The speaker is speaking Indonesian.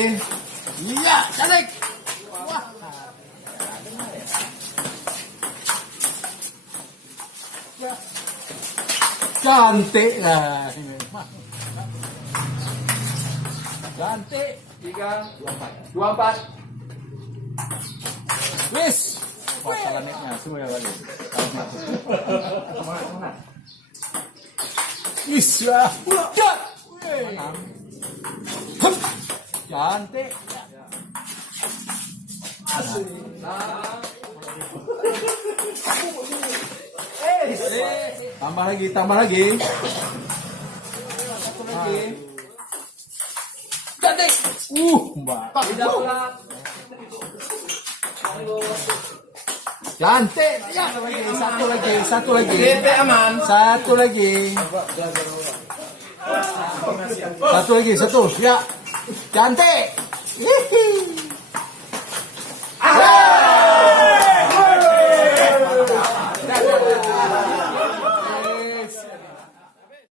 Iya, cantik. Wah. Cantik lah ini. Cantik. 3, 24. Wis. Wah, salah naiknya semua lagi. Wis ya. Cantik. Tambah lagi, tambah lagi. Satu lagi. Cantik. Mbak. Tidak berat. Cantik. Ya, satu lagi, satu lagi. DP aman. Satu lagi. Satu lagi, satu. Ya. Cantik. Hihi.